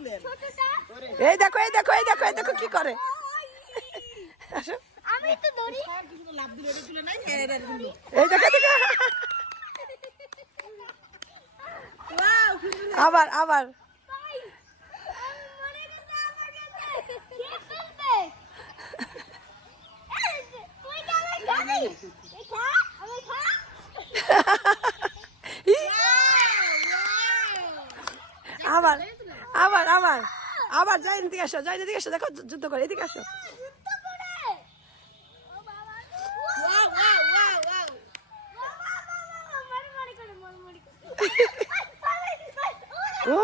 এই দেখো এই দেখো এই দেখো এই দেখো কি করে? আমি তো এই দেখো দেখো। আবার আবার। ভাই আমি মরে গেছে আমার কাছে কে ফেলবে এই যে, তুই কি আমার খাবি এই খা আমি খা ই, আবার আবার আবার আবার যাই এদিকে আসো, যাই এদিকে আসো, দেখো যুদ্ধ করে, এদিকে আসো। ও,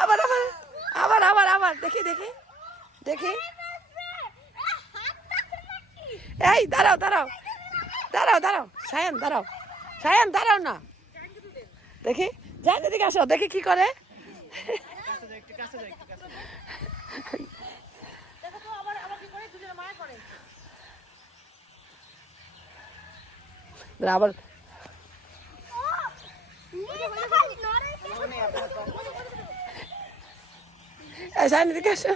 আবার আবার আবার আবার আবার, দেখি দেখি দেখি। এই, দাঁড়াও দাঁড়াও দাঁড়াও দাঁড়াও, সায়ন দাঁড়াও সায়ন, দাঁড়াও না। দেখি, যাই এদিকে আসো, দেখি কি করে। আবার আবার কি করে? দুজনে মায়া করে। দাঁড়া, আবার এই সায়ন আসো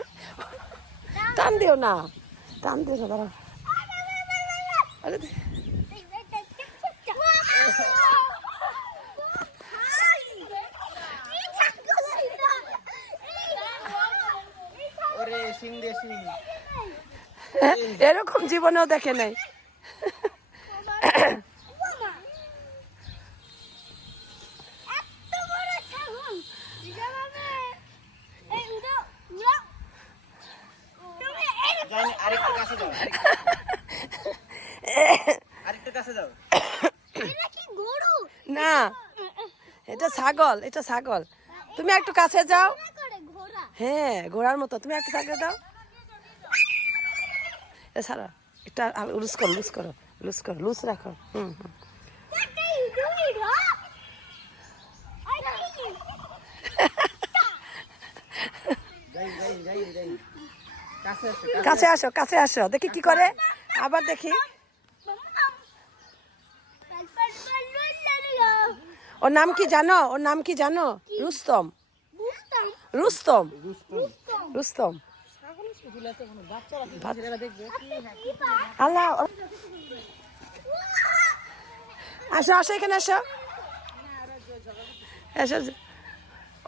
টান দিও না। টান দিও না আরে দে- ওরে সিং দে সিং এরকম জীবনেও দেখে নাই। না এটা ছাগল এটা ছাগল। তুমি একটু কাছে যাও। হ্যাঁ ঘোড়ার মতো। তুমি একটা কাছে দাও। এ সারা এটা লুজ করো লুজ করো লুজ করো লুজ রাখো। হুম হুম। কাছে আসো কাছে আসো। দেখি কি করে। আবার দেখি। ওর নাম কি জানো? ওর নাম কি জানো? রুস্তম। রুস্তম। রুস্তম। আল্লাহ ও- আসো আসো এখানে আসো। এসো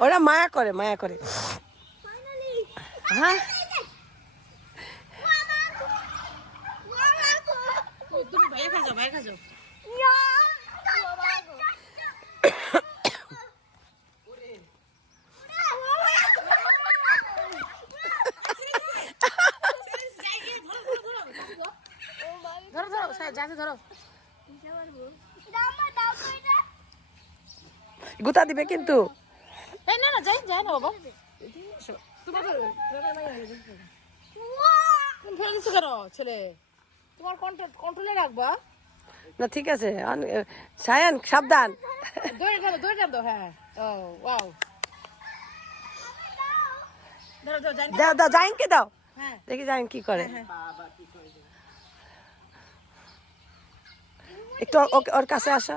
ওরা মায়া করে মায়া করে। হ্যাঁ? তুমি যাও যাও। যাতে ধরো। গুতা দিবে কিন্তু। এই না না যাই যাই না বাবা। ঠিক আছে সায়ান সাবধান। হ্যাঁ। ও ওয়াও ধরো ধরো জানি দাও দাও জাইনকে দাও। হ্যাঁ। দেখি জাইন কি করে। একটু ওর কাছে আসা।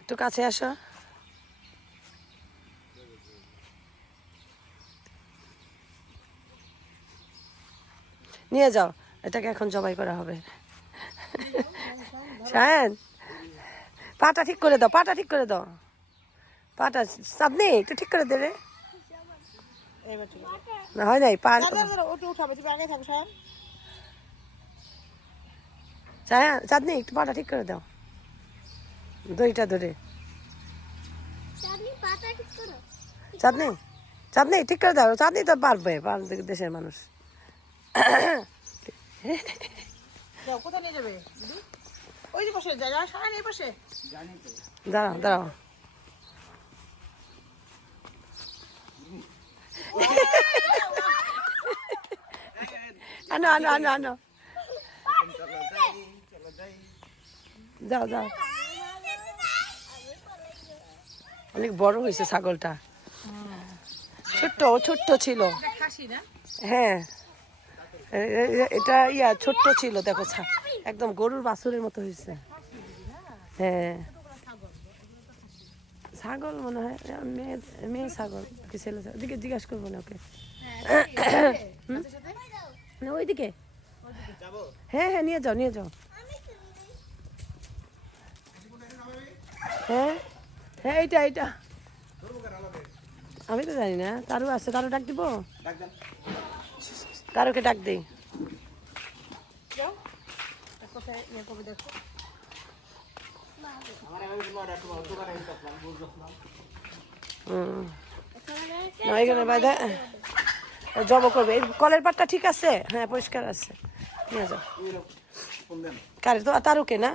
একটু কাছে আসো। নিয়ে যাও এটাকে এখন জবাই করা হবে। শায়ন পাটা ঠিক করে দাও পাটা ঠিক করে দাও। পাটা চাঁদনি একটু ঠিক করে দে রে। না হয় নাই পা ধরো ধরো ওটা উঠাবে তুমি আগে থাকো সায়ন চায়া- চাঁদনি একটু পাটা ঠিক করে দাও। দইটা ধরে। চাঁদনি চাঁদনি ঠিক করে দাও। চাঁদনি তো পারবে পার দেশের মানুষ। দাঁড়াও দাঁড়াও। আনো আনো আনো আনো। যাও যাও। অনেক বড় হয়েছে ছাগলটা। ছোট্ট ও ছোট্ট ছিল। হ্যাঁ। এটা ইয়া ছোট্ট ছিল দেখো একদম গরুর বাছুরের মতো হয়েছে। হ্যাঁ। ছাগল মনে হয় মেয়ে মেয়ে ছাগল কি ছেলে ছাগল? ওদিকে জিজ্ঞাসা করব না ওকে? না ওইদিকে। হ্যাঁ হ্যাঁ নিয়ে যাও নিয়ে যাও। হ্যাঁ? হ্যাঁ এইটা এইটা। আমি তো জানি না। তারও আছে? তারও ডাক দিব? তারকে ডাক দিই। এখানে বাইদা জব করবে। কলের পাটটা ঠিক আছে? হ্যাঁ পরিষ্কার আছে। নিয়ে যাও। কারে তো তারুকে না?